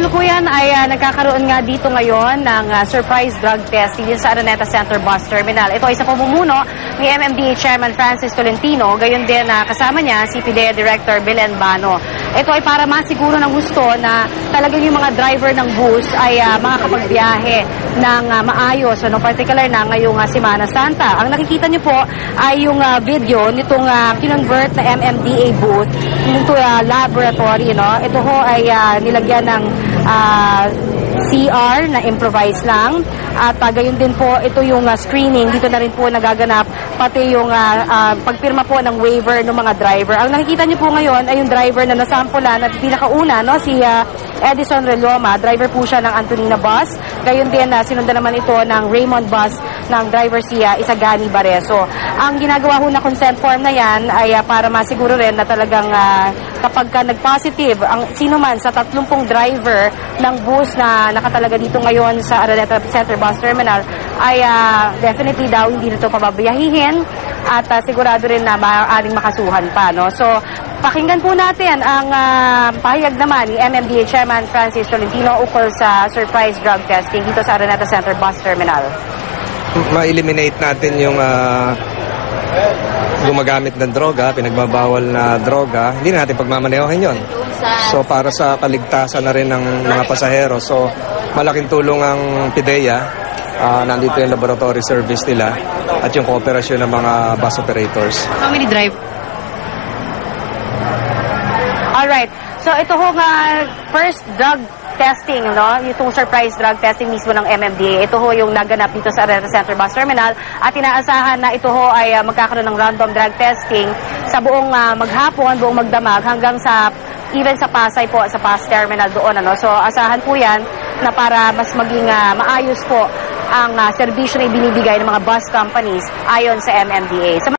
kasalukuyan ay nagkakaroon nga dito ngayon ng surprise drug testing din sa Araneta Center Bus Terminal. Ito ay sa pamumuno ni MMDA Chairman Francis Tolentino, gayon din kasama niya si PIDEA Director Belen Bano. Ito ay para masiguro ng gusto na talagang yung mga driver ng bus ay makakapagbiyahe ng maayos, particular na ngayong Semana Santa. Ang nakikita niyo po ay yung video nitong kinonvert na MMDA booth into laboratory. Ito ho ay nilagyan ng CR na improvise lang at gayon din po ito yung screening dito na rin po nagaganap, pati yung pagpirma po ng waiver ng mga driver. Ang nakikita niyo po ngayon ay yung driver na nasampulan at pinakauna, si Edison Reloma, driver po siya ng Antonina Bus. Gayon din sinundan naman ito ng Raymond Bus ng driver si Isagani Bareso. Ang ginagawa ho na consent form na yan ay para masiguro rin na talagang kapag nag-positive ang sino man sa 30 driver ng bus na nakatalaga dito ngayon sa Araneta Center Bus Terminal ay definitely daw hindi nito pababayahihin at sigurado rin na maaaring makasuhan pa. So, pakinggan po natin ang pahayag naman ni MMDA Chairman Francis Tolentino ukol sa surprise drug testing dito sa Araneta Center Bus Terminal. Ma-eliminate natin yung gumagamit ng droga, pinagbabawal na droga, hindi na natin pagmamanehohin yon. So para sa kaligtasan na rin ng mga pasahero. So malaking tulong ang PIDEA, nandito yung laboratory service nila at yung kooperasyon ng mga bus operators. How many drive? Alright, so ito ho nga first drug testing, itong surprise drug testing mismo ng MMDA. Ito ho yung naganap dito sa Araneta Center Bus Terminal at inaasahan na ito ho ay magkakaroon ng random drug testing sa buong maghapon, buong magdamag hanggang sa even sa Pasay po, sa Pas Terminal doon. So asahan po yan na para mas maging maayos po ang serbisyo na ibinibigay ng mga bus companies ayon sa MMDA.